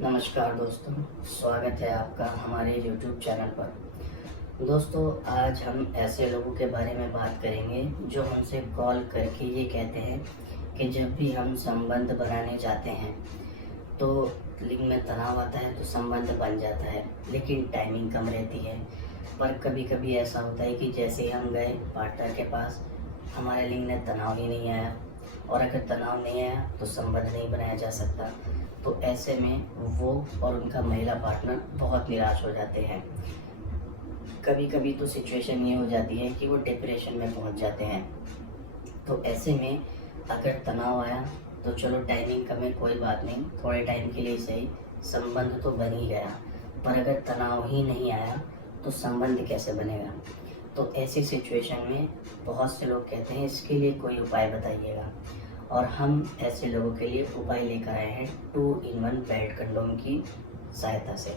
नमस्कार दोस्तों, स्वागत है आपका हमारे YouTube चैनल पर। दोस्तों, आज हम ऐसे लोगों के बारे में बात करेंगे जो हमसे कॉल करके ये कहते हैं कि जब भी हम संबंध बनाने जाते हैं तो लिंग में तनाव आता है तो संबंध बन जाता है, लेकिन टाइमिंग कम रहती है। पर कभी कभी ऐसा होता है कि जैसे ही हम गए पार्टनर के पास, हमारे लिंग में तनाव ही नहीं आया, और अगर तनाव नहीं आया तो संबंध नहीं बनाया जा सकता। तो ऐसे में वो और उनका महिला पार्टनर बहुत निराश हो जाते हैं। कभी कभी तो सिचुएशन ये हो जाती है कि वो डिप्रेशन में पहुंच जाते हैं। तो ऐसे में अगर तनाव आया तो चलो टाइमिंग कम है, कोई बात नहीं, थोड़े टाइम के लिए सही, संबंध तो बन ही गया। पर अगर तनाव ही नहीं आया तो संबंध कैसे बनेगा? तो ऐसी सिचुएशन में बहुत से लोग कहते हैं इसके लिए कोई उपाय बताइएगा, और हम ऐसे लोगों के लिए उपाय लेकर आए हैं 2-in-1 बेड कंडोम की सहायता से।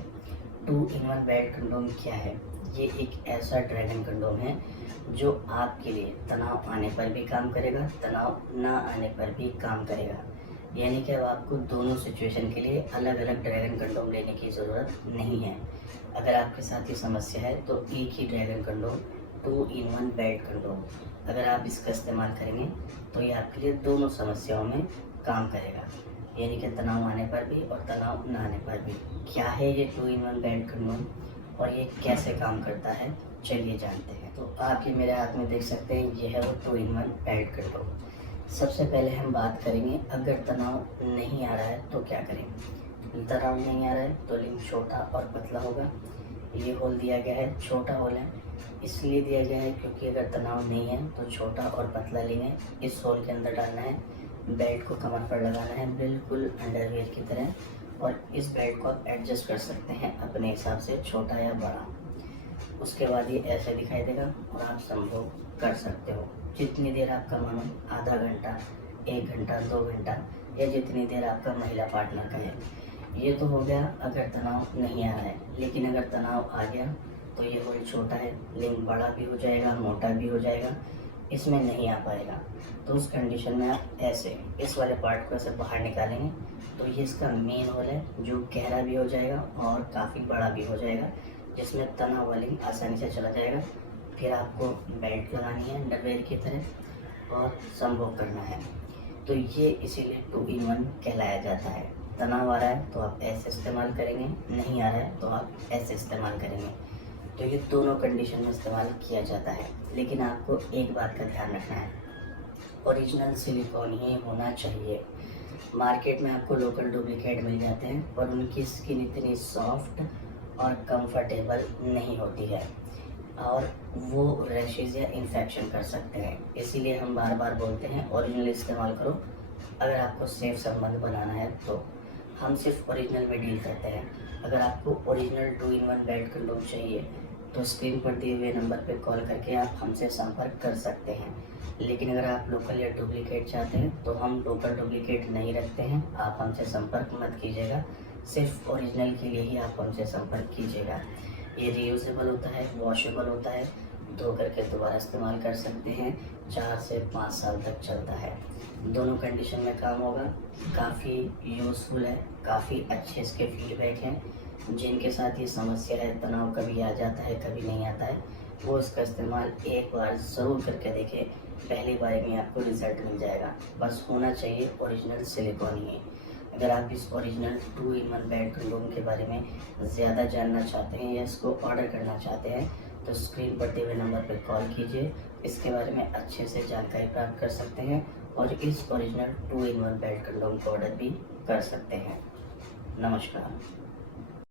2-in-1 बेड कंडोम क्या है? ये एक ऐसा ड्रैगन कंडोम है जो आपके लिए तनाव आने पर भी काम करेगा, तनाव ना आने पर भी काम करेगा। यानी कि अब आपको दोनों सिचुएशन के लिए अलग अलग ड्रैगन कंडोम लेने की ज़रूरत नहीं है। अगर आपके साथ ये समस्या है तो एक ही dragon condom 2-in-1 bed condom, अगर आप इसका इस्तेमाल करेंगे तो ये आपके लिए दोनों समस्याओं में काम करेगा, यानी कि तनाव आने पर भी और तनाव ना आने पर भी। क्या है ये 2-in-1 बेड कंडोम और ये कैसे काम करता है, चलिए जानते हैं। तो आप ये मेरे हाथ में देख सकते हैं, ये है वो 2-in-1 बेड कंडोम। सबसे पहले हम बात करेंगे अगर तनाव नहीं आ रहा है तो क्या करें। तनाव नहीं आ रहा है तो लिंग छोटा और पतला होगा। ये होल दिया गया है, छोटा होल है, इसलिए दिया गया है क्योंकि अगर तनाव नहीं है तो छोटा और पतला लिंग है, इस होल के अंदर डालना है। बेल्ट को कमर पर लगाना है बिल्कुल अंडरवियर की तरह, और इस बेल्ट को आप एडजस्ट कर सकते हैं अपने हिसाब से, छोटा या बड़ा। उसके बाद ये ऐसे दिखाई देगा और आप संभोग कर सकते हो जितनी देर आपका मन हो, आधा घंटा, 1 घंटा, 2 घंटा, या जितनी देर आपका महिला पार्टनर का है। ये तो हो गया अगर तनाव नहीं आ रहा है। लेकिन अगर तनाव आ गया तो ये होल छोटा है, लिंग बड़ा भी हो जाएगा, मोटा भी हो जाएगा, इसमें नहीं आ पाएगा। तो उस कंडीशन में आप ऐसे इस वाले पार्ट को ऐसे बाहर निकालेंगे तो ये इसका मेन होल है जो गहरा भी हो जाएगा और काफ़ी बड़ा भी हो जाएगा, जिसमें तनाव वाला लिंग आसानी से चला जाएगा। फिर आपको बेल्ट लगानी है अंडरवेयर की तरह और संभोग करना है। तो ये इसीलिए 2-in-1 कहलाया जाता है। तनाव आ रहा है तो आप ऐसे इस्तेमाल करेंगे, नहीं आ रहा है तो आप ऐसे इस्तेमाल करेंगे। तो ये दोनों कंडीशन में इस्तेमाल किया जाता है। लेकिन आपको एक बात का ध्यान रखना है, ओरिजिनल सिलिकॉन ही होना चाहिए। मार्केट में आपको लोकल डुप्लीकेट मिल जाते हैं पर उनकी स्किन इतनी सॉफ्ट और कंफर्टेबल नहीं होती है, और वो रैशेज या इन्फेक्शन कर सकते हैं। इसीलिए हम बार बार बोलते हैं ओरिजिनल इस्तेमाल करो। अगर आपको सेफ संबंध बनाना है तो हम सिर्फ ओरिजिनल में डील करते हैं। अगर आपको ओरिजिनल 2-in-1 बेड कंडोम चाहिए तो स्क्रीन पर दिए हुए नंबर पर कॉल करके आप हमसे संपर्क कर सकते हैं। लेकिन अगर आप लोकल या डुप्लीकेट चाहते हैं तो हम लोकल डुप्लीकेट नहीं रखते हैं, आप हमसे संपर्क मत कीजिएगा। सिर्फ ओरिजिनल के लिए ही आप हमसे संपर्क कीजिएगा। ये रीयूजेबल होता है, वॉशेबल होता है, धो करके दोबारा इस्तेमाल कर सकते हैं, 4 से 5 साल तक चलता है। दोनों कंडीशन में काम होगा, काफ़ी यूज़फुल है, काफ़ी अच्छे इसके फीडबैक हैं। जिनके साथ ये समस्या है, तनाव कभी आ जाता है कभी नहीं आता है, वो इसका इस्तेमाल एक बार ज़रूर करके देखें, पहली बार में आपको रिज़ल्ट मिल जाएगा। बस होना चाहिए ओरिजिनल सिलिकॉन ही। अगर आप इस ओरिजिनल 2-in-1 बेड कंडोम के बारे में ज़्यादा जानना चाहते हैं या इसको ऑर्डर करना चाहते हैं तो स्क्रीन पर दिए हुए नंबर पर कॉल कीजिए, इसके बारे में अच्छे से जानकारी प्राप्त कर सकते हैं और इस ओरिजिनल 2-in-1 बेड कंडोम को ऑर्डर भी कर सकते हैं। नमस्कार।